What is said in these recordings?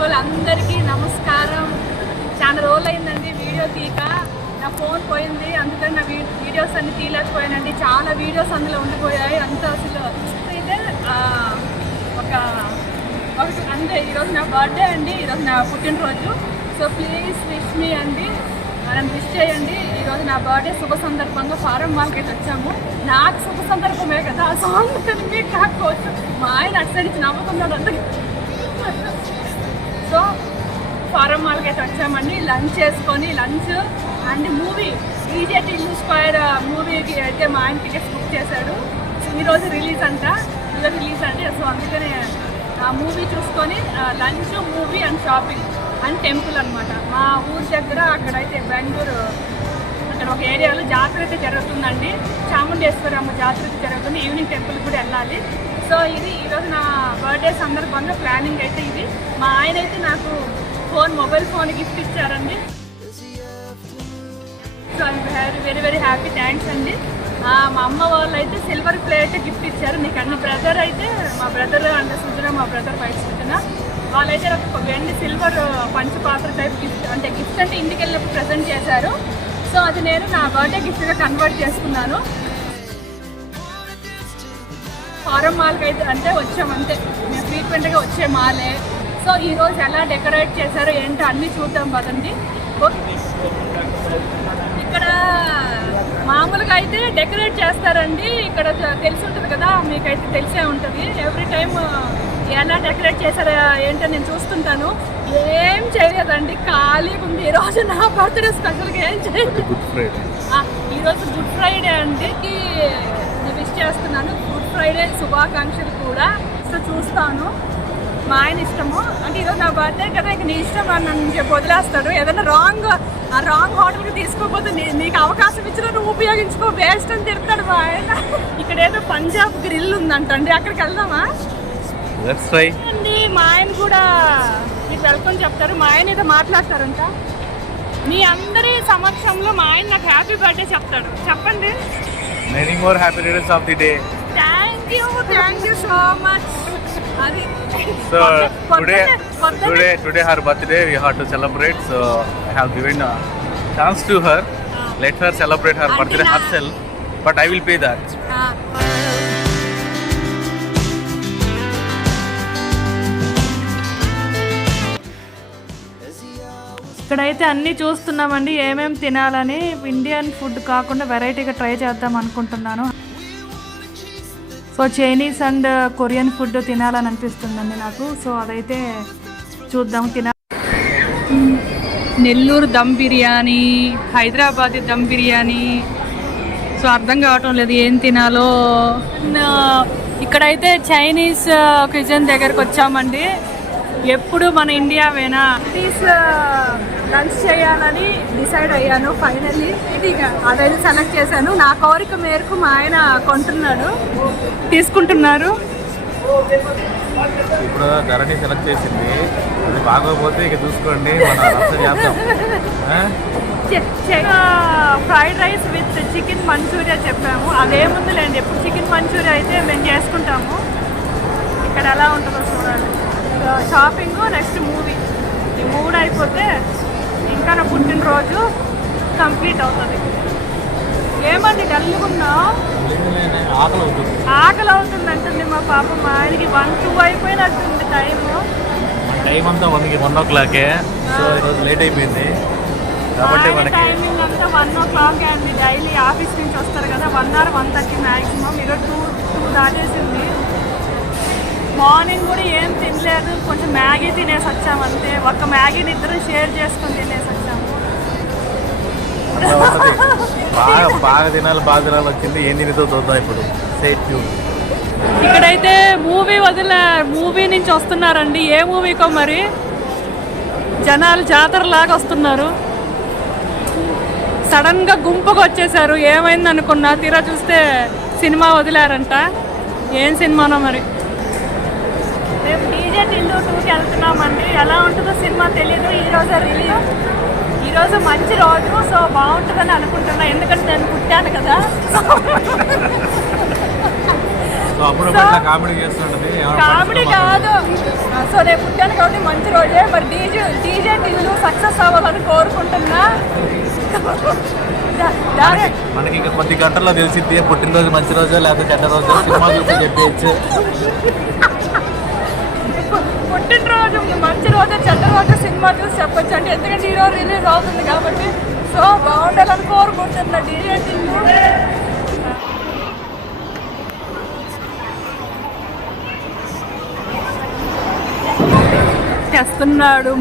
వాళ్ళందరికీ అందరికీ నమస్కారం. చాలా రోజులు అయిందండి వీడియో తీక. నా ఫోన్ పోయింది అందుకని నా వీడియోస్ అన్ని తీయలేకపోయానండి. చాలా వీడియోస్ అందులో ఉండిపోయాయి. అంత అసలు అయితే ఒక అంటే ఈరోజు నా బర్త్డే అండి ఈరోజు నా పుట్టినరోజు. సో ప్లీజ్ విష్ మీ అండి మనం విష్ చేయండి. ఈరోజు నా బర్త్డే శుభ సందర్భంగా ఫారం మార్కెట్ వచ్చాము. నాకు శుభ సందర్భమే కదా. ఆ సాంగ్ కానీ మీకు కాకపోవచ్చు మా ఆయన అటు సైడ్ నవ్వుతున్నాడు. అందరికి ఫారం మార్కెట్ వచ్చామండి. లంచ్ చేసుకొని lunch and movie DJ Tillu square మూవీకి అయితే మా ఆయన టికెట్స్ బుక్ చేశాడు. సో ఈరోజు రిలీజ్ అంట ఈరోజు రిలీజ్ అంటే సో అందుకనే ఆ మూవీ చూసుకొని lunch movie and shopping and temple అనమాట మా ఊరి దగ్గర అక్కడైతే బెంగళూరు అక్కడ ఒక ఏరియాలో జాతర అయితే జరుగుతుందండి. చాముండేశ్వరమ్మ జాతర అయితే జరుగుతుంది. ఈవినింగ్ టెంపుల్ కూడా వెళ్ళాలి. సో ఇది ఈరోజు నా బర్త్డే సందర్భంగా ప్లానింగ్ అయితే ఇది. మా ఆయన అయితే నాకు ఫోన్ మొబైల్ ఫోన్ గిఫ్ట్ ఇచ్చారండి. So I'm very very very happy thanks అండి. మా అమ్మ వాళ్ళు అయితే సిల్వర్ ప్లేట్ గిఫ్ట్ ఇచ్చారు. నీకు అన్న బ్రదర్ అయితే మా బ్రదర్ అంటే సుజన మా బ్రదర్ బయట సుజన. వాళ్ళైతే నాకు ఒక వెండి సిల్వర్ పంచపాత్ర టైప్ గిఫ్ట్ అంటే గిఫ్ట్ అంటే ఇంటికి వెళ్ళినప్పుడు ప్రజెంట్ చేశారు. సో అది నేను నా బర్త్డే గిఫ్ట్గా కన్వర్ట్ చేసుకున్నాను. ఫారం మాల్కి అయితే అంటే వచ్చాం అంతే. మేము ఫ్రీక్వెంట్గా వచ్చే మాలే సో ఈరోజు ఎలా డెకరేట్ చేశారో ఏంటో అన్నీ చూద్దాం పదండి. ఇక్కడ మామూలుగా అయితే డెకరేట్ చేస్తారండి. ఇక్కడ తెలిసి ఉంటుంది కదా మీకైతే తెలిసే ఉంటుంది. ఎవ్రీ టైం ఎలా డెకరేట్ చేశారో ఏంటో నేను చూస్తుంటాను. ఏం చేయలేదండి ఖాళీగా ఉంది. ఈరోజు నా బర్త్డే స్పెషల్గా ఏం చేయలేదు. ఈరోజు గుడ్ ఫ్రైడే అండి విష్ చేస్తున్నాను. గుడ్ ఫ్రైడే శుభాకాంక్షలు కూడా. సో చూస్తాను. మా ఆయన ఇష్టము. అంటే ఈరోజు నా బర్త్డే కదా ఇంక నీ ఇష్టం అని నన్ను చెప్పి వదిలేస్తాడు. ఏదైనా రాంగ్ ఆ రాంగ్ హోటల్కి తీసుకోకపోతే నీ నీకు అవకాశం ఇచ్చినా నువ్వు ఉపయోగించుకో వేస్ట్ అని తిడతాడు మా ఆయన. ఇక్కడ ఏదో పంజాబ్ గ్రిల్ ఉందంటండి అక్కడికి వెళ్దామా? అండి మా ఆయన కూడా మీకు వెల్కమ్ చెప్తారు. మా ఆయన ఏదో మాట్లాడతారంట. మీ అందరి సమక్షంలో మా ఆయన నాకు హ్యాపీ బర్త్డే చెప్తాడు. చెప్పండి. Many more happy returns of the day thank you thank you so much so today today today her birthday we have to celebrate so I have given chance to her let her celebrate her birthday herself but I will pay that ఇక్కడైతే అన్నీ చూస్తున్నామండి. ఏమేమి తినాలని. Indian food కాకుండా వెరైటీగా try చేద్దాం అనుకుంటున్నాను. So Chinese and Korean food తినాలని అనిపిస్తుందండి నాకు. సో అదైతే చూద్దాం తిన నెల్లూరు దమ్ బిర్యానీ హైదరాబాద్ దమ్ బిర్యానీ. సో అర్థం కావటం లేదు ఏం తినాలో. ఇక్కడైతే చైనీస్ క్విజన్ uh, దగ్గరకు వచ్చామండి. ఎప్పుడు మన ఇండియా వేనా? చైనీస్ లంచ్ చేయాలని డిసైడ్ అయ్యాను ఫైనల్లీ అదైతే సెలెక్ట్ చేశాను. నా కోరిక మేరకు మా ఆయన కొంటున్నాడు. తీసుకుంటున్నారు. ఇప్పుడు ధరణి సెలెక్ట్ చేసింది. అది బాగోకపోతే ఇక చూసుకోండి. మన రచ్చ చేద్దాం. Fried rice with chicken Manchurian చెప్పాము. అదేముందిలేండి ఎప్పుడు చికెన్ మంచూరియా అయితే మేము చేసుకుంటాము. ఇక్కడ ఎలా ఉంటుందో చూడాలి. Shopping next movie. ఈ మూడు అయిపోతే ఇంకా నా పుట్టినరోజు కంప్లీట్ అవుతుంది. ఏమండి డల్గున్నావు ఆకలి అవుతుంది అంటుంది మా పాప మా ఆయనకి వన్ టూ అయిపోయినట్టుంది టైము. టైం అంతా వన్కి వన్ ఓ క్లాకే. సో ఈరోజు లేట్ అయిపోయింది. కాబట్టి మనకి టైమింగ్ అంతా వన్ ఓ క్లాక్ అండి. డైలీ ఆఫీస్ నుంచి వస్తారు కదా one hour one thirty maximum ఈరోజు టూ టూ దాటేసింది. మార్నింగ్ కూడా ఏం తినలేదు. కొంచెం మ్యాగీ తినేసి వచ్చాము అంతే. ఒక్క మ్యాగీని ఇద్దరు షేర్ చేసుకొని తినేసి వచ్చాము. బాగా బాగా తినాలి బాగా తినాలి వచ్చింది. ఏం తినేదో చూద్దాం ఇప్పుడు. ఇక్కడైతే మూవీ వదిల మూవీ నుంచి వస్తున్నారండి. ఏ మూవీకో మరి? జనాలు జాతర లాగా వస్తున్నారు. సడన్గా గుంపుగా వచ్చేసారు. ఏమైంది అనుకున్నా తీరా చూస్తే సినిమా వదిలారంట. ఏం సినిమానో మరి? టిల్లు టూకి వెళ్తున్నామండి. ఎలా ఉంటుందో సినిమా తెలియదు ఈ రోజు రిలీజ్. ఈరోజు మంచి రోజు. సో బాగుంటుందని అనుకుంటున్నా. ఎందుకంటే నేను పుట్టాను కదా. కామెడీ. కాదు. సో నేను పుట్టాను కాబట్టి మంచి రోజే. మరి డీజే డీజే టీవీలు సక్సెస్ అవ్వాలని కోరుకుంటున్నా. మనకి ఇంకా కొద్ది గంటల్లో తెలిసిద్ది. పుట్టినరోజు మంచి రోజు లేకపోతే చెడ్డ రోజు. సినిమా చూసి చెప్పేయచ్చు. మంచి రోజు చెడ్డ రోజు సినిమా చూసి చెప్పొచ్చు. అంటే ఎందుకంటే ఈరోజు రిలీజ్ అవుతుంది కాబట్టి సో బాగుండాలని కోరుకుంటున్నా డీజే టీవీ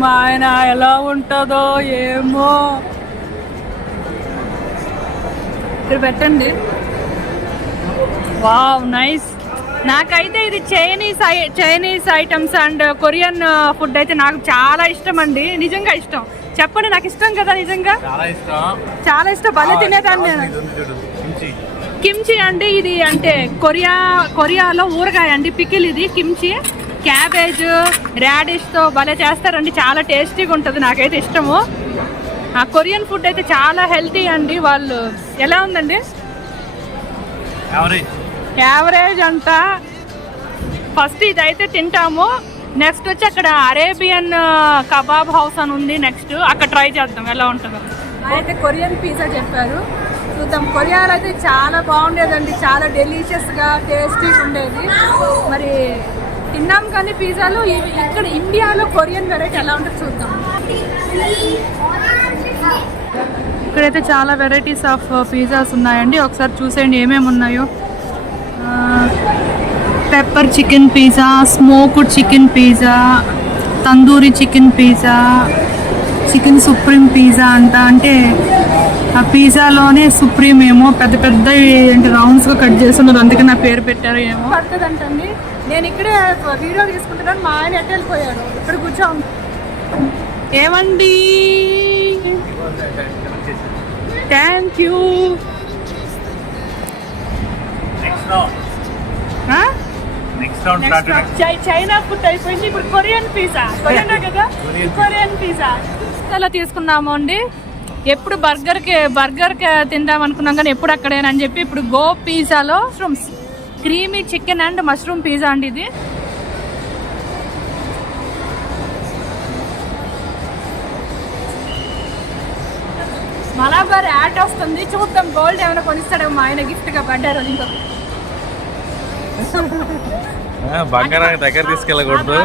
మా ఆయన ఎలా ఉంటుందో ఏమో. ఇక్కడ పెట్టండి. Wow nice. నాకైతే ఇది Chinese Chinese items and Korean food అయితే నాకు చాలా ఇష్టం అండి. నిజంగా ఇష్టం. చెప్పండి నాకు ఇష్టం కదా నిజంగా? చాలా ఇష్టం. భలే తినేదాన్ని కిమ్చి. అండి ఇది అంటే కొరియా కొరియాలో ఊరగాయ అండి పికిల్ ఇది కిమ్చి. క్యాబేజ్ రాడిష్తో భలే చేస్తారండి. చాలా టేస్టీగా ఉంటుంది నాకైతే ఇష్టము. ఆ కొరియన్ ఫుడ్ అయితే చాలా హెల్తీ అండి వాళ్ళు. ఎలా ఉందండి? యావరేజ్ యావరేజ్ అంట ఫస్ట్ ఇదైతే తింటాము. నెక్స్ట్ వచ్చి అక్కడ అరేబియన్ కబాబ్ హౌస్ అని ఉంది. నెక్స్ట్ అక్కడ ట్రై చేద్దాం. ఎలా ఉంటుందో. అయితే కొరియన్ పిజ్జా చెప్పారు. చూద్దాం. కొరియాలో అయితే చాలా బాగుండేదండి. చాలా డెలిషియస్గా టేస్టీగా ఉండేది. మరి తిన్నాం కానీ పిజ్జాలు ఇక్కడ ఇండియాలో కొరియన్ వెరైటీ ఎలా ఉంటుందో చూద్దాం. ఇక్కడైతే చాలా వెరైటీస్ ఆఫ్ పిజ్జాస్ ఉన్నాయండి. ఒకసారి చూసేయండి ఏమేమి ఉన్నాయో. Pepper chicken pizza smoked chicken pizza tandoori chicken pizza chicken supreme pizza అంట. అంటే ఆ పిజ్జాలోనే సుప్రీం ఏమో పెద్ద పెద్ద ఏంటి రౌండ్స్గా కట్ చేస్తున్నారు. అందుకే నా పేరు పెట్టారు ఏమో. పడుతుందంటండి. నేను ఇక్కడే వీడియో తీసుకుంటున్నాను. మా ఆయన ఎట్టు వెళ్ళిపోయారు ఇక్కడ కూర్చో. ఏమండి? థ్యాంక్ యూ చైనా ఫుడ్ అయిపోయింది. ఇప్పుడు కొరియన్ పిజ్జా కొరియన్ కదా? కొరియన్ పిజ్జా అలా తీసుకున్నాము అండి? ఎప్పుడు బర్గర్కి బర్గర్కి తిందాం అనుకున్నాం కానీ ఎప్పుడు అక్కడేనని చెప్పి ఇప్పుడు go పిజ్జాలో mushrooms creamy chicken and mushroom pizza అండి ఇది. మలాబార్ యాడ్ వస్తుంది. చూద్దాం. గోల్డ్ ఏమైనా కొనిస్తాడేమో మా ఆయన గిఫ్ట్గా పడ్డారు ఇంకో బంగారానికి దగ్గర తీసుకెళ్ళకూడదు.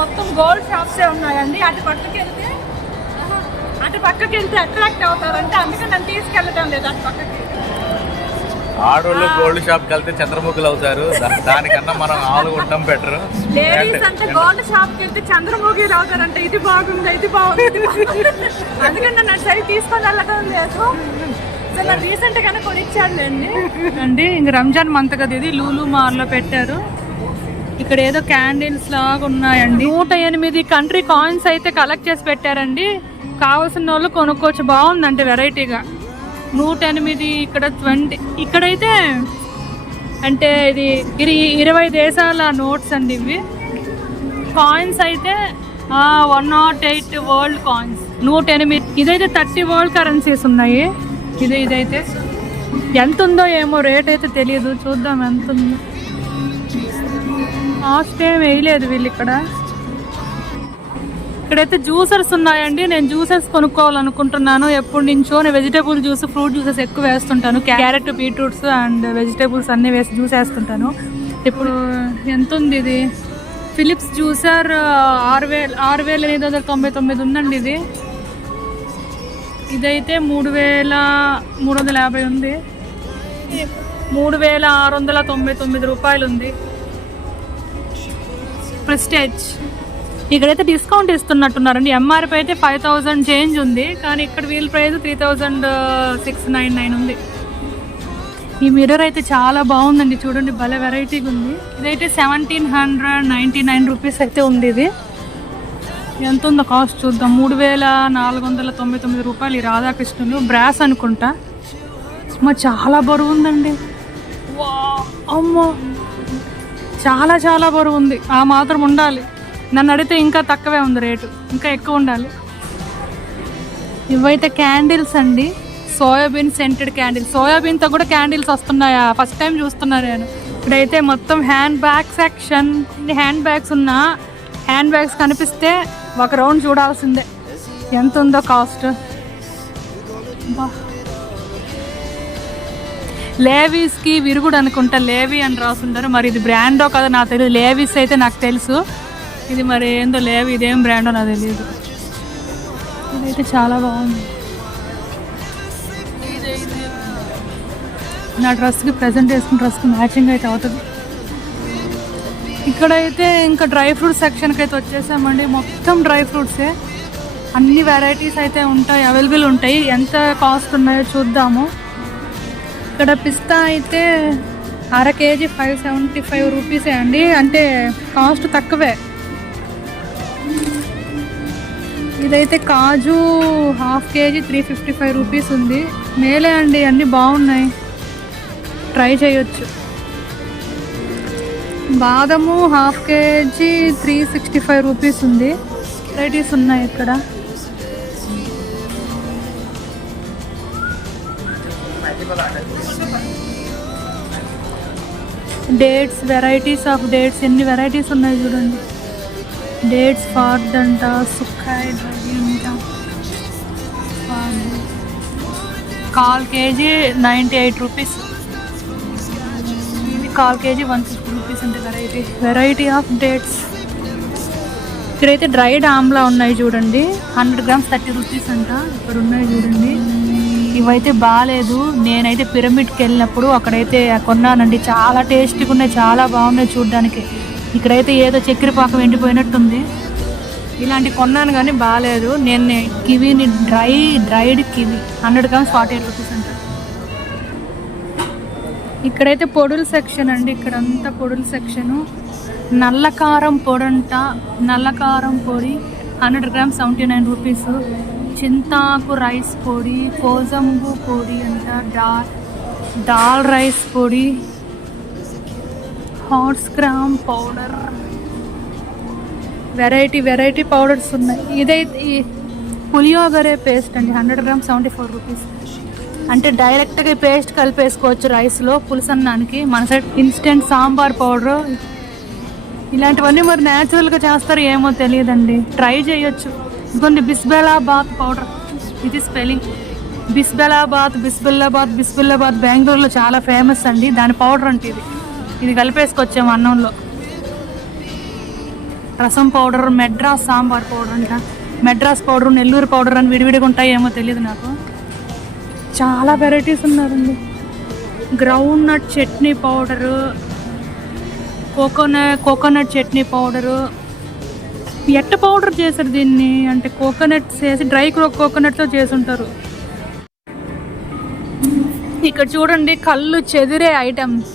మొత్తం గోల్డ్ షాప్స్ ఉన్నాయండి. అటు పక్కకి వెళ్తే అటు పక్కకి వెళ్తే అట్రాక్ట్ అవుతారంటే అందుకే నన్ను తీసుకెళ్ళటం లేదు అటు పక్కకి. ఆడోళ్ళు గోల్డ్ షాప్కి వెళ్తే చంద్రముఖులు అవుతారు. దానికన్నా మనం ఆలు ఉండడం బెటర్ లేడీస్ అంటే గోల్డ్ షాప్కి వెళ్తే చంద్రముఖిలు అవుతారంటే ఇది బాగుంది ఇది బాగుంది. అందుకని నన్ను సైడ్ తీసుకొని వెళ్ళటం లేదు. అండి ఇంక రంజాన్ మంత్ కదా ఇది లూలు మార్లో పెట్టారు. ఇక్కడ ఏదో క్యాండిల్స్ లాగా ఉన్నాయండి. నూట ఎనిమిది కంట్రీ కాయిన్స్ అయితే కలెక్ట్ చేసి పెట్టారండి. కావాల్సిన వాళ్ళు కొనుక్కోవచ్చు బాగుందంటే వెరైటీగా నూట ఎనిమిది ఇక్కడ ట్వంటీ ఇక్కడైతే అంటే ఇది ఇది ఇరవై దేశాల నోట్స్ అండి ఇవి. కాయిన్స్ అయితే one nought eight world coins నూట ఎనిమిది ఇదైతే థర్టీ వరల్డ్ కరెన్సీస్ ఉన్నాయి. ఇది ఇదైతే. ఎంత ఉందో ఏమో రేట్ అయితే తెలియదు చూద్దాం ఎంత ఉందో కాస్ట్ ఏం వేయలేదు వీళ్ళు ఇక్కడ. ఇక్కడైతే జ్యూసర్స్ ఉన్నాయండి. నేను జ్యూసెస్ కొనుక్కోవాలనుకుంటున్నాను. ఎప్పటి నుంచో నేను వెజిటేబుల్ జ్యూస్ ఫ్రూట్ జ్యూసెస్ ఎక్కువ వేస్తుంటాను. క్యారెట్ బీట్రూట్స్ అండ్ వెజిటేబుల్స్ అన్నీ వేసి జ్యూస్ వేస్తుంటాను. ఇప్పుడు ఎంత ఉంది ఇది? ఫిలిప్స్ జ్యూసర్ ఆరు వేల ఆరు వేల ఎనిమిది వందల తొంభై తొమ్మిది ఉందండి ఇది. ఇదైతే మూడు వేల మూడు వందల యాభై ఉంది. మూడు వేల ఆరు వందల తొంభై తొమ్మిది రూపాయలు ఉంది. ప్రెస్టేజ్. ఇక్కడైతే డిస్కౌంట్ ఇస్తున్నట్టున్నారండి. ఎంఆర్పి అయితే ఫైవ్ థౌజండ్ చేంజ్ ఉంది. కానీ ఇక్కడ wheel price three thousand six nine nine ఉంది. ఈ మిర్రర్ అయితే చాలా బాగుందండి. చూడండి భలే వెరైటీగా ఉంది. ఇదైతే seventeen hundred ninety nine rupees అయితే ఉంది ఇది. ఎంత ఉందో కాస్ట్ చూద్దాం. మూడు వేల నాలుగు వందల తొంభై తొమ్మిది రూపాయలు ఈ రాధాకృష్ణులు బ్రాస్ అనుకుంటా. మా చాలా బరువు ఉందండి అమ్మో. చాలా చాలా బరువు ఉంది ఆ మాత్రం ఉండాలి. నన్ను అడిగితే ఇంకా తక్కువే ఉంది రేటు. ఇంకా ఎక్కువ ఉండాలి. ఇవైతే క్యాండిల్స్ అండి. Soybean scented candles. సోయాబీన్తో కూడా క్యాండిల్స్ వస్తున్నాయా? ఫస్ట్ టైం చూస్తున్నా నేను. ఇప్పుడైతే మొత్తం hand bag section hand bags ఉన్నా హ్యాండ్ బ్యాగ్స్ కనిపిస్తే ఒక రౌండ్ చూడాల్సిందే. ఎంత ఉందో కాస్ట్ లేవీస్కి విరుగుడు అనుకుంటా లేవీ అని రాసుంటారు. మరి ఇది బ్రాండో కదా నాకు తెలియదు లేవీస్ అయితే నాకు తెలుసు. ఇది మరి ఏందో లేవి ఇదేం బ్రాండో నాకు తెలియదు ఇదైతే చాలా బాగుంది. నా డ్రెస్కి ప్రజెంట్ వేసుకున్న డ్రెస్కి మ్యాచింగ్ అయితే అవుతుంది. ఇక్కడైతే ఇంకా డ్రై ఫ్రూట్స్ సెక్షన్కి అయితే వచ్చేసామండి. మొత్తం డ్రై ఫ్రూట్సే. అన్ని వెరైటీస్ అయితే ఉంటాయి అవైలబుల్ ఉంటాయి. ఎంత కాస్ట్ ఉన్నాయో చూద్దాము. ఇక్కడ పిస్తా అయితే అర కేజీ ఫైవ్ సెవెంటీ ఫైవ్ రూపీసే అండి. అంటే కాస్ట్ తక్కువే. ఇదైతే కాజు half KG three fifty five rupees ఉంది. మేలే అండి అన్నీ బాగున్నాయి. ట్రై చేయొచ్చు. బాదము half KG three sixty five rupees ఉంది. వెరైటీస్ ఉన్నాయి ఇక్కడ. డేట్స్ వెరైటీస్ ఆఫ్ డేట్స్ ఎన్ని వెరైటీస్ ఉన్నాయి చూడండి. డేట్స్ ఫార్డ్ అంట సుక్కాయ డ్రై అంట కాల్ కేజీ నైంటీ ఎయిట్ రూపీస్ ఇది కాల్ కేజీ వన్ ఫిఫ్టీ. రూపీస్ అంటే వెరైటీ వెరైటీ ఆఫ్ డేట్స్ ఇక్కడైతే డ్రైడ్ ఆమ్లా ఉన్నాయి చూడండి. హండ్రెడ్ గ్రామ్స్ థర్టీ రూపీస్ అంట. ఇక్కడ ఉన్నాయి చూడండి. ఇవైతే బాగాలేదు నేనైతే పిరమిడ్కి వెళ్ళినప్పుడు అక్కడైతే కొన్నానండి. చాలా టేస్టీగా ఉన్నాయి. చాలా బాగున్నాయి చూడడానికి. ఇక్కడైతే ఏదో చక్కెర పాకం ఎండిపోయినట్టుంది. ఇలాంటి కొన్నాను కానీ బాగాలేదు నేను కివీని dry dried kiwi. Hundred grams forty eight rupees అంట. ఇక్కడైతే పొడుల సెక్షన్ అండి ఇక్కడ అంతా పొడుల సెక్షను. నల్ల కారం పొడి అంట నల్ల కారం పొడి hundred grams seventy nine rupees. చింతాకు రైస్ పొడి కోజంబు పొడి అంట డాల్ దాల్ రైస్ పొడి horse gram powder. Variety variety powders ఉన్నాయి. ఇదైతే ఈ పులియోగరే పేస్ట్ అండి hundred gram seventy four rupees. అంటే డైరెక్ట్గా పేస్ట్ కలిపేసుకోవచ్చు రైస్లో పులుసన్నానికి. మన సైడ్ ఇన్స్టెంట్ సాంబార్ పౌడర్. ఇలాంటివన్నీ మరి న్యాచురల్గా చేస్తారో ఏమో తెలియదండి. ట్రై చేయొచ్చు. ఇదిగోండి బిస్బెలాబాద్ పౌడర్. ఇది స్పెల్లింగ్ బిస్బెలాబాద్ బిస్బిల్లాబాద్ బిస్బిల్లాబాద్ బెంగళూరులో చాలా ఫేమస్ అండి. దాని పౌడర్ అంటే ఇది. ఇది కలిపేసుకొచ్చాము అన్నంలో. రసం పౌడర్ మెడ్రాస్ సాంబార్ పౌడర్ అంట. మెడ్రాస్ పౌడర్ నెల్లూరు పౌడర్ అని విడివిడిగా ఉంటాయేమో తెలియదు నాకు. చాలా వెరైటీస్ ఉన్నారండి. Groundnut chutney powder coconut coconut chutney powder ఎట్ట పౌడర్ చేశారు దీన్ని? అంటే కోకోనట్ చేసి డ్రై కోకోనట్తో చేసి ఉంటారు ఇక్కడ చూడండి కళ్ళు చెదిరే ఐటమ్స్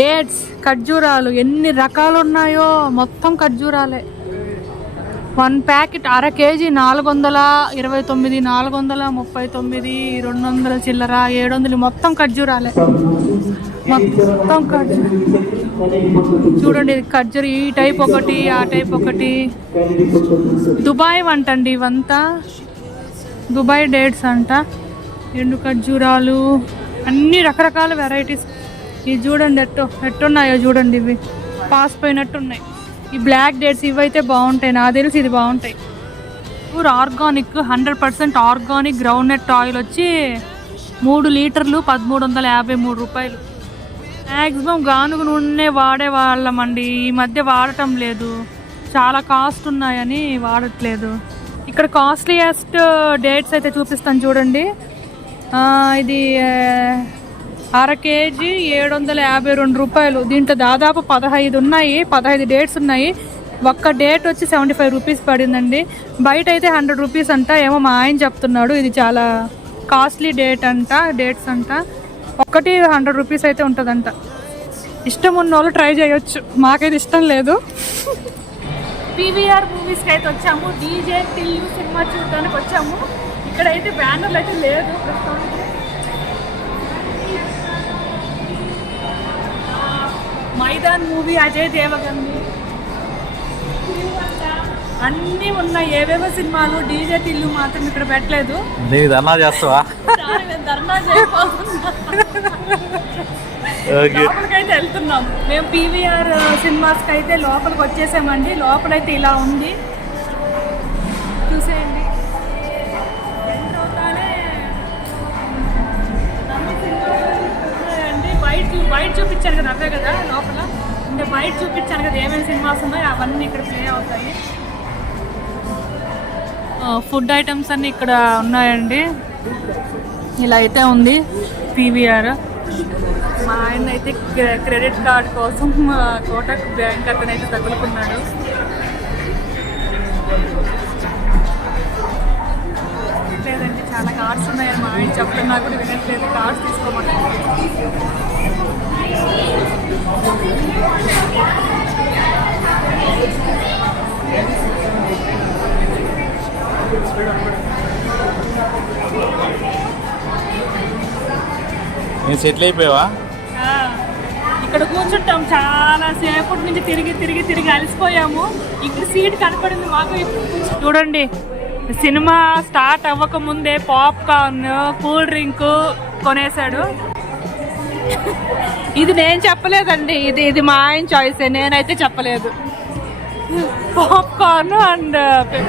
డేట్స్ ఖర్జూరాలు ఎన్ని రకాలు ఉన్నాయో మొత్తం ఖర్జూరాలే. వన్ ప్యాకెట్ అర కేజీ నాలుగు వందల ఇరవై తొమ్మిది నాలుగు వందల ముప్పై తొమ్మిది రెండు వందల చిల్లర ఏడు వందలు మొత్తం ఖర్జూరాలే మొత్తం ఖర్జూర చూడండి ఖర్జూర ఈ టైప్ ఒకటి ఆ టైప్ ఒకటి. దుబాయ్ వంటండి ఇవంతా. దుబాయ్ డేట్స్ అంట. ఎండు ఖర్జూరాలు అన్ని రకరకాల వెరైటీస్. ఇవి చూడండి ఎట్టో ఎట్టున్నాయో చూడండి ఇవి. పాస్ పోయినట్టున్నాయి. ఈ బ్లాక్ డేట్స్ ఇవైతే బాగుంటాయి నాకు తెలిసి ఇది బాగుంటాయి. Pure organic hundred percent organic groundnut oil వచ్చి మూడు లీటర్లు పదమూడు వందల యాభై మూడు రూపాయలు. మ్యాక్సిమం గానుగు నూనె వాడే వాళ్ళమండి ఈ మధ్య వాడటం లేదు. చాలా కాస్ట్ ఉన్నాయని వాడట్లేదు. ఇక్కడ కాస్ట్లీయెస్ట్ డేట్స్ అయితే చూపిస్తాను చూడండి. ఇది అర కేజీ ఏడు వందల యాభై రెండు రూపాయలు. దీంట్లో దాదాపు పదహైదు ఉన్నాయి పదహైదు డేట్స్ ఉన్నాయి. ఒక్క డేట్ వచ్చి సెవెంటీ ఫైవ్ రూపీస్ పడిందండి. బయట అయితే హండ్రెడ్ రూపీస్ అంట ఏమో మా ఆయన చెప్తున్నాడు ఇది చాలా కాస్ట్లీ డేట్ అంట డేట్స్ అంట. ఒక్కటి హండ్రెడ్ రూపీస్ అయితే ఉంటుందంట. ఇష్టం ఉన్న వాళ్ళు ట్రై చేయొచ్చు మాకైతే ఇష్టం లేదు. పీవీఆర్ మూవీస్కి అయితే వచ్చాము డీజే టిల్లు సినిమా చూడడానికి వచ్చాము. ఇక్కడైతే బ్యానర్లు అయితే లేదు ప్రస్తుతానికి. మైదాన్ మూవీ అజయ్ దేవగన్ది. అన్నీ ఉన్నాయి. ఏవేవో సినిమాలు డీజే టిల్లు మాత్రం ఇక్కడ పెట్టలేదు. నీకు ధర్నా చేస్తావా? ధర్నా లోపలికైతే వెళ్తున్నాం. మేము పీవీఆర్ సినిమాస్కి అయితే లోపలికి వచ్చేసామండి. లోపలైతే ఇలా ఉంది. చూసేయండి. బయట చూ- బయట చూపించాను కదా అవే కదా. ఫైట్ చూపించాను కదా ఏమేమి సినిమాస్ ఉన్నాయో అవన్నీ ఇక్కడ ప్లే అవుతాయి. ఫుడ్ ఐటమ్స్ అన్ని ఇక్కడ ఉన్నాయండి. ఇలా అయితే ఉంది పీవీఆర్ మా ఆయన అయితే క్రె- క్రెడిట్ కార్డ్ కోసం కోటక్ బ్యాంక్ అతనైతే తగులుకున్నాడు. లేదండి చాలా కార్డ్స్ ఉన్నాయని మా ఆయన చెప్తున్నా కూడా వినట్లేదు. కార్డ్స్ తీసుకోమంటారు నేను సెటిల్ అయిపోయావా? ఇక్కడ కూర్చుంటాం. చాలా సేపటి నుంచి తిరిగి తిరిగి తిరిగి అలసిపోయాము. ఇక్కడ సీట్ కనపడింది మాకు. చూడండి సినిమా స్టార్ట్ అవ్వక ముందే పాప్కార్న్ కూల్ డ్రింక్ కొనేసాడు ఇది నేను చెప్పలేదండి. ఇది ఇది మా ఆయన చాయిస్ నేనైతే చెప్పలేదు. పాప్కార్న్ అండ్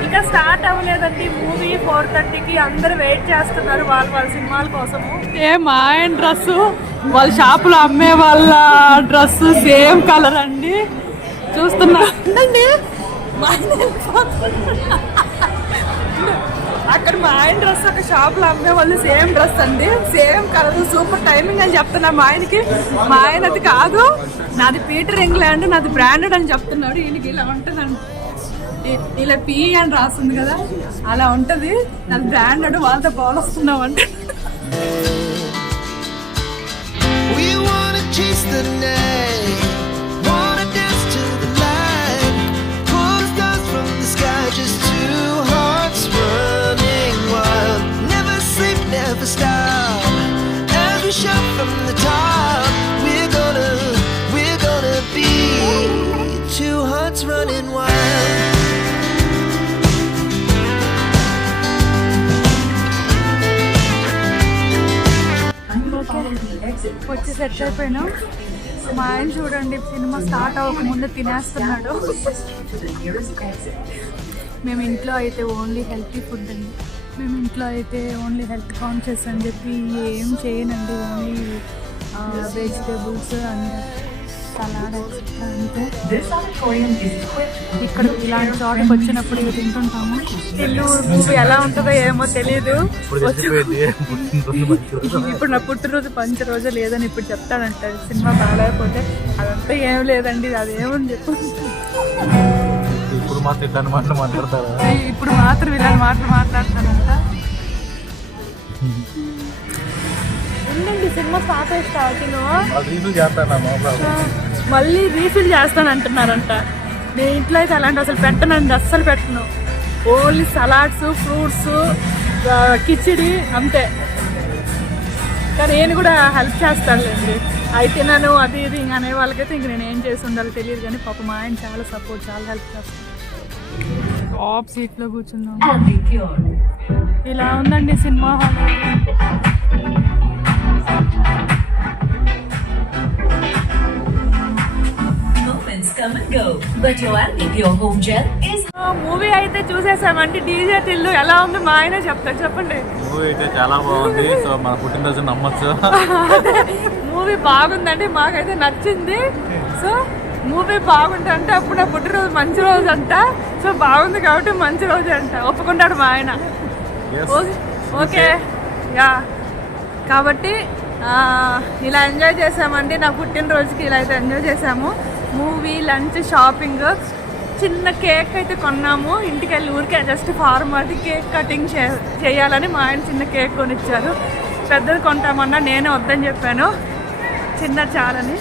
ఇంకా స్టార్ట్ అవ్వలేదండి. మూవీ ఫోర్ థర్టీకి అందరూ వెయిట్ చేస్తున్నారు వాళ్ళ వాళ్ళ సినిమాల కోసము. ఏ మా ఆయన డ్రెస్ వాళ్ళ షాపులో అమ్మే వాళ్ళ డ్రెస్ సేమ్ కలర్ అండి. చూస్తున్నా. అక్కడ మా ఆయన డ్రెస్ ఒక షాప్లో అమ్మే వాళ్ళు సేమ్ డ్రెస్ అండి. సేమ్ కలర్ సూపర్ టైమింగ్ అని చెప్తున్నా మా ఆయనకి. మా ఆయన అది కాదు నాది పీటర్ ఇంగ్లాండ్ నాది బ్రాండెడ్ అని చెప్తున్నాడు. ఈయనకి ఇలా ఉంటుందండి. ఇలా పి అని రాస్తుంది కదా అలా ఉంటది. నాది బ్రాండెడ్ వాళ్ళతో పోలొస్తున్నాం అంటే We wanna chase the night, వచ్చి సెట్ అయిపోయినాం. మా ఆయన చూడండి సినిమా స్టార్ట్ అవ్వక ముందు తినేస్తున్నాడు. మేము ఇంట్లో అయితే ఓన్లీ హెల్తీ ఫుడ్ అండి. మేము ఇంట్లో అయితే ఓన్లీ హెల్త్ కాన్షియస్ అని చెప్పి ఏం చేయనండి ఓన్లీ వెజిటేబుల్స్ అండ్ సలాడ్ ఇక్కడ ఇలాంటి చోటకి వచ్చినప్పుడు ఇవి తింటుంటాము. ఇల్లు మూవీ ఎలా ఉంటుందో ఏమో తెలియదు ఇప్పుడు. ఇప్పుడు నా పుట్టినరోజు పంచ రోజు లేదని ఇప్పుడు చెప్తాడంటాడు సినిమా బాగాలేకపోతే అదంతా ఏం లేదండి అది ఏమని చెప్పు. ఇప్పుడు మాత్రం ఇట్లాంటి మాటలు మాట్లాడతారా? ఇప్పుడు మాత్రం ఇలాంటి మాటలు మాట్లాడతానంట. సినిమా స్టార్ట్ అయ్యి స్టార్టింగ్ వాళ్ళు రీఫిల్ చేస్తాను మళ్ళీ రీఫిల్ చేస్తానంటున్నారంట. నేను ఇంట్లో అయితే అలాంటి అసలు పెట్టనండి అస్సలు పెట్టను. ఓన్లీ సలాడ్స్ ఫ్రూట్స్ కిచిడి అంతే. కానీ నేను కూడా హెల్ప్ చేస్తానులేండి. అయితే నన్ను అది ఇది ఇంక అనే వాళ్ళకైతే ఇంక నేను ఏం చేసి ఉండాలో తెలియదు కానీ పాప మా ఆయన చాలా సపోర్ట్ చాలా హెల్ప్ చేస్తాను టాప్ సీట్లో కూర్చుందాం. ఇలా ఉందండి సినిమా హాల్. మూవీ అయితే చూసేసామంటే డీజే టిల్లు ఎలా ఉంది? మా ఆయనే చెప్తారు చెప్పండి. మూవీ అయితే చాలా బాగుంది. సో మన పుట్టినరోజు నమ్మచ్చు. మూవీ బాగుందండి మాకైతే నచ్చింది. సో మూవీ బాగుందంటే అప్పుడు నా పుట్టినరోజు మంచి రోజు అంట. సో బాగుంది కాబట్టి మంచి రోజు అంట. ఒప్పుకుంటాడు మా ఆయన. ఓకే. యా. కాబట్టి ఇలా ఎంజాయ్ చేసామండి నా పుట్టినరోజుకి ఇలా అయితే ఎంజాయ్ చేసాము మూవీ లంచ్ షాపింగ్ చిన్న కేక్ అయితే కొన్నాము. ఇంటికి వెళ్ళి ఊరికే జస్ట్ ఫార్మాలిటీ కేక్ కటింగ్ చే చేయాలని మా ఆయన చిన్న కేక్ కొనిచ్చారు. పెద్దది కొంటామన్నా నేనే వద్దని చెప్పాను. చిన్న చాలని.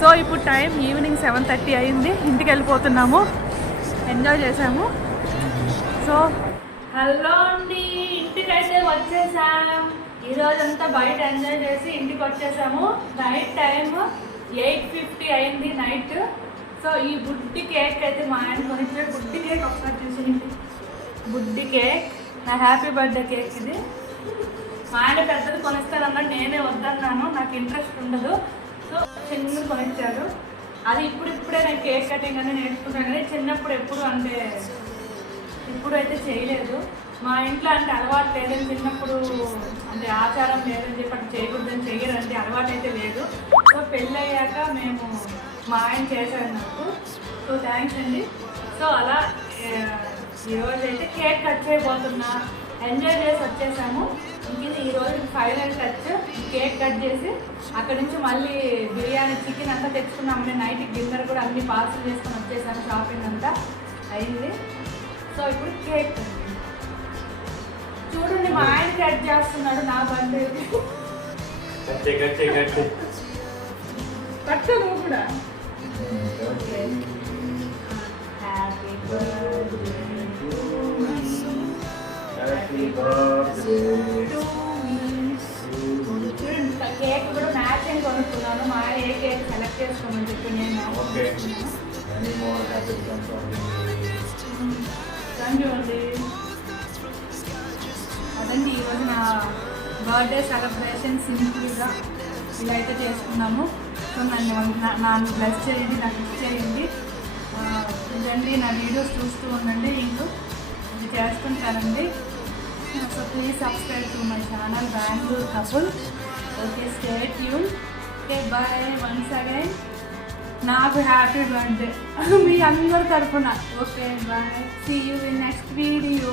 సో ఇప్పుడు టైం ఈవినింగ్ సెవెన్ థర్టీ అయింది. ఇంటికి వెళ్ళిపోతున్నాము ఎంజాయ్ చేసాము సో హలో అండి. ఇంటికి అయితే వచ్చేసాం. ఈ రోజంతా బయట ఎంజాయ్ చేసి ఇంటికి వచ్చేసాము. నైట్ టైం ఎయిట్ ఫిఫ్టీ అయింది నైట్. సో ఈ బుడ్డి కేక్ అయితే మా ఆయన కొనిచ్చాడు. బుడ్డి కేక్ ఒకసారి చూసింది బుడ్డి కేక్. నా హ్యాపీ బర్త్డే కేక్ ఇది. మా ఆయన పెద్దది కొనిస్తాడన్నా నేనే వద్దన్నాను. నాకు ఇంట్రెస్ట్ ఉండదు. సో చిన్నది కొనిచ్చారు అది ఇప్పుడు ఇప్పుడే నేను కేక్ కటింగ్ అనేది నేర్చుకున్నాను కానీ చిన్నప్పుడు ఎప్పుడు అంటే ఇప్పుడు అయితే చేయలేదు. మా ఇంట్లో అంటే అలవాటు లేదని చిన్నప్పుడు అంటే ఆచారం లేదని చెప్పి అట్లా చేయకూడదని చెయ్యరంటే అలవాటు అయితే లేదు. సో పెళ్ళి అయ్యాక మేము మా ఆయన చేశారు నాకు. సో థ్యాంక్స్ అండి. సో అలా ఈరోజు అయితే కేక్ కట్ చేయబోతున్నా. ఎంజాయ్ చేసి వచ్చేసాము. ఇంక ఈ రోజు ఫైనల్ టచ్ కేక్ కట్ చేసి అక్కడ నుంచి మళ్ళీ బిర్యానీ చికెన్ అంతా తెచ్చుకున్నాము నేను నైట్ డిన్నర్ కూడా అన్ని పార్సల్ చేసుకొని వచ్చేసాను షాపింగ్ అంతా. అయింది. సో ఇప్పుడు కేక్ చూడండి మా ఆయన కట్ చేస్తున్నాడు నా బండి. గట్టి గట్టి గట్టి. పట్టు నువ్వు కూడా కేక్ కూడా మ్యాచింగ్ కొనుక్కున్నాను. మా ఆయన ఏ కేక్ సెలెక్ట్ చేసుకోమని చెప్పి నేను. ఓకే థ్యాంక్ యూ అండి అదండి ఈరోజు నా బర్త్డే సెలబ్రేషన్ సింపుల్గా ఇలా అయితే చేసుకున్నాము. సో నన్ను నా- నన్ను బ్లెస్ చేయండి నాకు ఇచ్చి చేయండి. చూడండి నా వీడియోస్ చూస్తూ ఉండండి ఇంకో ఇది చేస్తుంటారండి so please subscribe to my channel Bengaluru couple okay stay tune okay bye once again నాకు హ్యాపీ బర్త్డే మీ అందరి తరఫున. Okay bye see you in next video